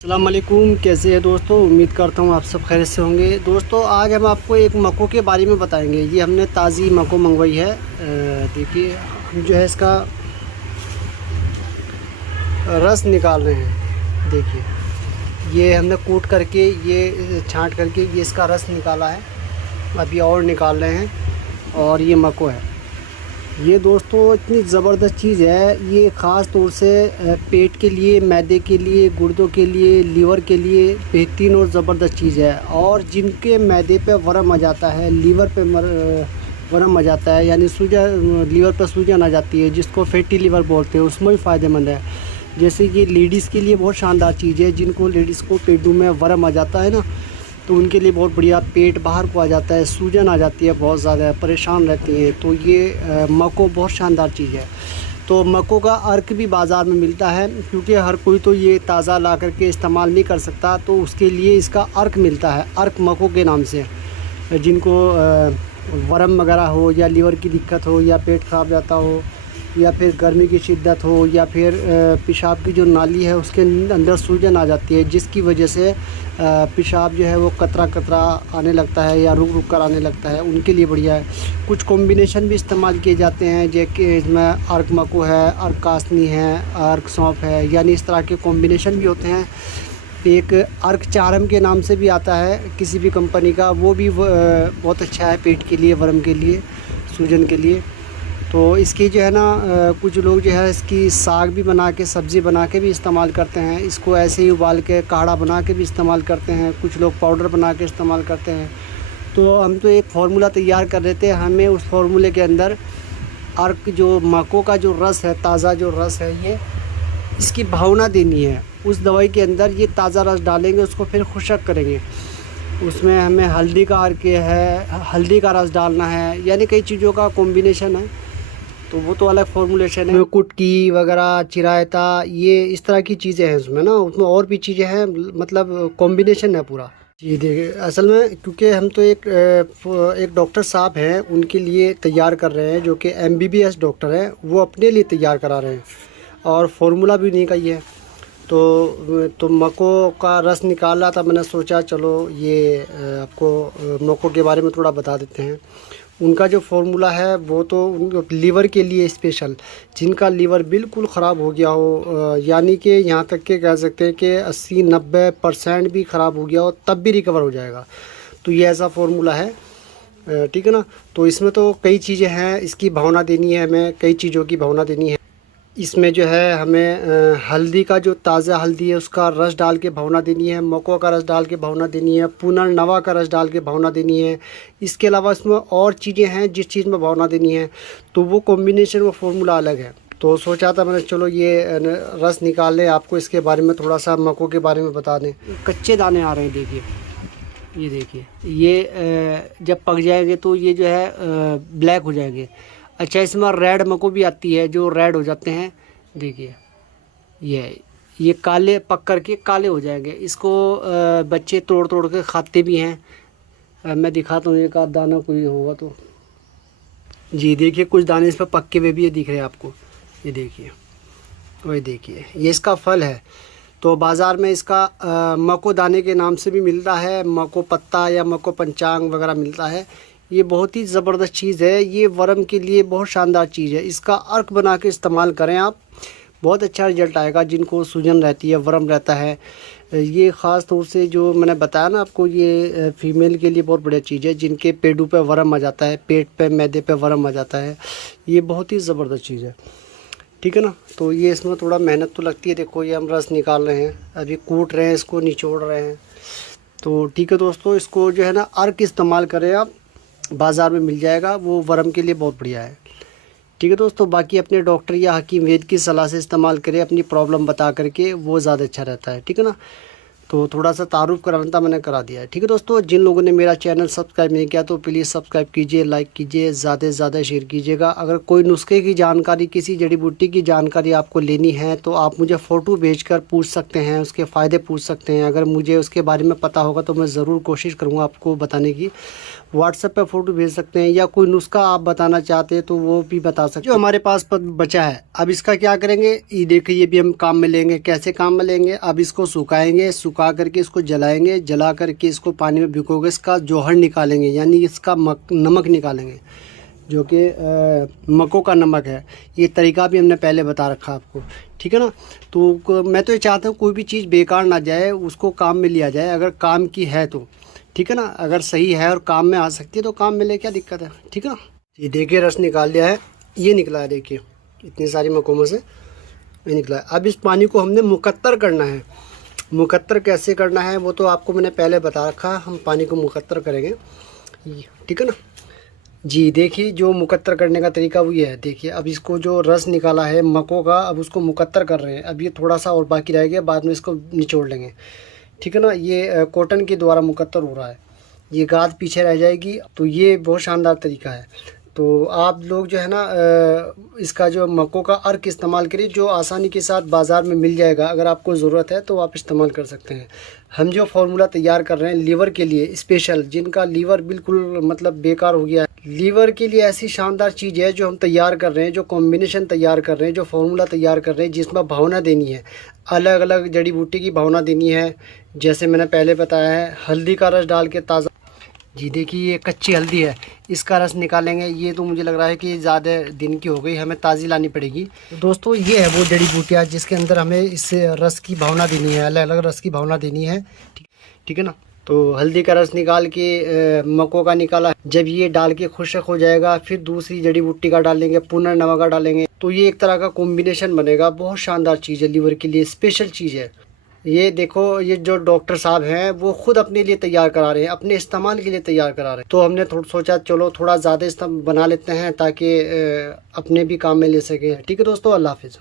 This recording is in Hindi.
अस्सलाम वालेकुम, कैसे हैं दोस्तों। उम्मीद करता हूँ आप सब खैरियत से होंगे। दोस्तों आज हम आपको एक मक्को के बारे में बताएंगे। ये हमने ताज़ी मक्को मंगवाई है। देखिए हम जो है इसका रस निकाल रहे हैं। देखिए ये हमने कूट करके ये छांट करके ये इसका रस निकाला है। अभी और निकाल रहे हैं। और ये मक्को है, ये दोस्तों इतनी ज़बरदस्त चीज़ है। ये ख़ास तौर से पेट के लिए, मैदे के लिए, गुर्दों के लिए, लीवर के लिए बेहतरीन और ज़बरदस्त चीज़ है। और जिनके मैदे पे वरम आ जाता है, लीवर पे वरम आ जाता है, यानी सूजन, लीवर पर सूजन आ जाती है, जिसको फैटी लीवर बोलते हैं, उसमें भी फ़ायदेमंद है। जैसे ये लेडीज़ के लिए बहुत शानदार चीज़ है। जिनको लेडीज़ को पेटों में वरम आ जाता है ना, तो उनके लिए बहुत बढ़िया। पेट बाहर को आ जाता है, सूजन आ जाती है, बहुत ज़्यादा परेशान रहती हैं, तो ये मक्को बहुत शानदार चीज़ है। तो मक्को का अर्क भी बाज़ार में मिलता है, क्योंकि हर कोई तो ये ताज़ा ला करके इस्तेमाल नहीं कर सकता, तो उसके लिए इसका अर्क मिलता है, अर्क मक्को के नाम से। जिनको वरम वगैरह हो, या लीवर की दिक्कत हो, या पेट ख़राब जाता हो, या फिर गर्मी की शिद्दत हो, या फिर पेशाब की जो नाली है उसके अंदर सूजन आ जाती है, जिसकी वजह से पेशाब जो है वो कतरा कतरा आने लगता है या रुक रुक कर आने लगता है, उनके लिए बढ़िया है। कुछ कॉम्बिनेशन भी इस्तेमाल किए जाते हैं, जैसे कि इसमें अर्क मक्को है, अर्क कासनी है, अर्क सौंफ है, यानी इस तरह के कॉम्बिनेशन भी होते हैं। एक अर्क चारम के नाम से भी आता है किसी भी कंपनी का, वो भी बहुत अच्छा है पेट के लिए, वरम के लिए, सूजन के लिए। तो इसकी जो है ना कुछ लोग जो है इसकी साग भी बना के, सब्ज़ी बना के भी इस्तेमाल करते हैं। इसको ऐसे ही उबाल के काढ़ा बना के भी इस्तेमाल करते हैं। कुछ लोग पाउडर बना के इस्तेमाल करते हैं। तो हम तो एक फ़ॉर्मूला तैयार कर रहे थे। हमें उस फार्मूले के अंदर अर्क जो मक्को का जो रस है, ताज़ा जो रस है, ये इसकी भावना देनी है। उस दवाई के अंदर ये ताज़ा रस डालेंगे, उसको फिर खुशक करेंगे। उसमें हमें हल्दी का अर्क है, हल्दी का रस डालना है, यानी कई चीज़ों का कॉम्बिनेशन है। तो वो तो अलग फॉर्मूलेशन है। कुटकी वगैरह, चिरायता, ये इस तरह की चीज़ें हैं उसमें ना, उसमें और भी चीज़ें हैं, मतलब कॉम्बिनेशन है पूरा। जी देखिए, असल में क्योंकि हम तो एक डॉक्टर साहब हैं, उनके लिए तैयार कर रहे हैं, जो कि MBBS डॉक्टर हैं, वो अपने लिए तैयार करा रहे हैं। और फार्मूला भी नहीं का ही है। तो मक्को का रस निकाला था, मैंने सोचा चलो ये आपको मक्को के बारे में थोड़ा बता देते हैं। उनका जो फार्मूला है वो तो लीवर के लिए स्पेशल, जिनका लीवर बिल्कुल ख़राब हो गया हो, यानी कि यहाँ तक के कह सकते हैं कि 80-90% भी ख़राब हो गया हो, तब भी रिकवर हो जाएगा। तो ये ऐसा फार्मूला है, ठीक है ना। तो इसमें तो कई चीज़ें हैं, इसकी भावना देनी है हमें, कई चीज़ों की भावना देनी है। इसमें जो है हमें हल्दी का, जो ताज़ा हल्दी है, उसका रस डाल के भावना देनी है, मक्को का रस डाल के भावना देनी है, पुनर्नवा का रस डाल के भावना देनी है। इसके अलावा इसमें और चीज़ें हैं जिस चीज़ में भावना देनी है, तो वो कॉम्बिनेशन, वो फार्मूला अलग है। तो सोचा था मैंने चलो ये रस निकाल लें, आपको इसके बारे में थोड़ा सा मक्को के बारे में बता दें। कच्चे दाने आ रहे हैं, देखिए, ये देखिए, ये जब पक जाएंगे तो ये जो है ब्लैक हो जाएंगे। अच्छा, इसमें रेड मक्को भी आती है, जो रेड हो जाते हैं। देखिए ये काले पक कर के काले हो जाएंगे। इसको बच्चे तोड़ तोड़ के खाते भी हैं। मैं दिखाता हूँ, एक आध दाना कोई होगा तो। जी देखिए, कुछ दाने इस पर पक्के हुए भी ये दिख रहे हैं आपको, ये देखिए, वही देखिए, ये इसका फल है। तो बाज़ार में इसका मक्को दाने के नाम से भी मिलता है, मक्को पत्ता या मक्को पंचांग वगैरह मिलता है। ये बहुत ही ज़बरदस्त चीज़ है, ये वरम के लिए बहुत शानदार चीज़ है। इसका अर्क बना के इस्तेमाल करें आप, बहुत अच्छा रिजल्ट आएगा। जिनको सूजन रहती है, वरम रहता है, ये ख़ास तौर से जो मैंने बताया ना आपको, ये फीमेल के लिए बहुत बढ़िया चीज़ है। जिनके पेटों पे वरम आ जाता है, पेट पे, मैदे पे वरम आ जाता है, ये बहुत ही ज़बरदस्त चीज़ है, ठीक है ना। तो ये इसमें थोड़ा मेहनत तो लगती है। देखो ये हम रस निकाल रहे हैं, अभी कूट रहे हैं, इसको निचोड़ रहे हैं। तो ठीक है दोस्तों, इसको जो है ना अर्क इस्तेमाल करें आप, बाज़ार में मिल जाएगा, वो वरम के लिए बहुत बढ़िया है, ठीक है दोस्तों। बाकी अपने डॉक्टर या हकीम वैद्य की सलाह से इस्तेमाल करें, अपनी प्रॉब्लम बता करके, वो ज़्यादा अच्छा रहता है, ठीक है ना। तो थोड़ा सा तारुफ कराना था, मैंने करा दिया है, ठीक है दोस्तों। जिन लोगों ने मेरा चैनल सब्सक्राइब नहीं किया तो प्लीज़ सब्सक्राइब कीजिए, लाइक कीजिए, ज़्यादा से ज़्यादा शेयर कीजिएगा। अगर कोई नुस्खे की जानकारी, किसी जड़ी बूटी की जानकारी आपको लेनी है तो आप मुझे फ़ोटो भेजकर पूछ सकते हैं, उसके फ़ायदे पूछ सकते हैं। अगर मुझे उसके बारे में पता होगा तो मैं ज़रूर कोशिश करूँगा आपको बताने की। व्हाट्सएप पे फ़ोटो भेज सकते हैं, या कोई नुस्खा आप बताना चाहते हैं तो वो भी बता सकते हैं। जो हमारे पास बचा है, अब इसका क्या करेंगे, ये देखिए ये भी हम काम में लेंगे। कैसे काम में लेंगे, अब इसको सुखाएंगे, सुखा करके इसको जलाएंगे, जला करके इसको पानी में भिगोगे, इसका जौहर निकालेंगे, यानी इसका नमक निकालेंगे, जो कि मक्कों का नमक है। ये तरीका भी हमने पहले बता रखा आपको, ठीक है ना। तो मैं तो ये चाहता हूँ कोई भी चीज़ बेकार ना जाए, उसको काम में लिया जाए, अगर काम की है तो, ठीक है ना। अगर सही है और काम में आ सकती है तो काम में ले, क्या दिक्कत है, ठीक है ना। ये देखिए रस निकाल लिया है, ये निकला है, देखिए इतनी सारी मक्कों में से ये निकला है। अब इस पानी को हमने मुकत्तर करना है। मुकत्तर कैसे करना है वो तो आपको मैंने पहले बता रखा, हम पानी को मुकत्तर करेंगे, ठीक है ना जी। देखिए जो मुकत्तर करने का तरीका वो ये है, देखिए अब इसको जो रस निकाला है मक्कों का, अब उसको मुकत्तर कर रहे हैं। अब ये थोड़ा सा और बाकी रह गया, बाद में इसको निचोड़ लेंगे, ठीक है ना। ये कॉटन के द्वारा मुकत्तर हो रहा है, ये गाद पीछे रह जाएगी। तो ये बहुत शानदार तरीका है। तो आप लोग जो है ना इसका जो मक्कों का अर्क इस्तेमाल करिए, जो आसानी के साथ बाज़ार में मिल जाएगा। अगर आपको ज़रूरत है तो आप इस्तेमाल कर सकते हैं। हम जो फार्मूला तैयार कर रहे हैं लीवर के लिए स्पेशल, जिनका लीवर बिल्कुल मतलब बेकार हो गया है, लीवर के लिए ऐसी शानदार चीज़ है जो हम तैयार कर रहे हैं, जो कॉम्बिनेशन तैयार कर रहे हैं, जो फार्मूला तैयार कर रहे हैं, जिसमें भावना देनी है, अलग अलग जड़ी बूटी की भावना देनी है। जैसे मैंने पहले बताया है, हल्दी का रस डाल के ताज़ा, जी देखिए ये कच्ची हल्दी है, इसका रस निकालेंगे। ये तो मुझे लग रहा है कि ज़्यादा दिन की हो गई, हमें ताज़ी लानी पड़ेगी। तो दोस्तों ये है वो जड़ी बूटियाँ जिसके अंदर हमें इस रस की भावना देनी है, अलग अलग रस की भावना देनी है, ठीक है ना। तो हल्दी का रस निकाल के मक्कों का निकाला, जब ये डाल के खुशक हो जाएगा, फिर दूसरी जड़ी बूटी का डालेंगे, पुनर्नवा का डालेंगे, तो ये एक तरह का कॉम्बिनेशन बनेगा। बहुत शानदार चीज़ है, लीवर के लिए स्पेशल चीज़ है। ये देखो ये जो डॉक्टर साहब हैं वो खुद अपने लिए तैयार करा रहे हैं, अपने इस्तेमाल के लिए तैयार करा रहे हैं। तो हमने सोचा चलो थोड़ा ज़्यादा बना लेते हैं ताकि अपने भी काम में ले सकें, ठीक है दोस्तों। अल्लाह हाफिज़।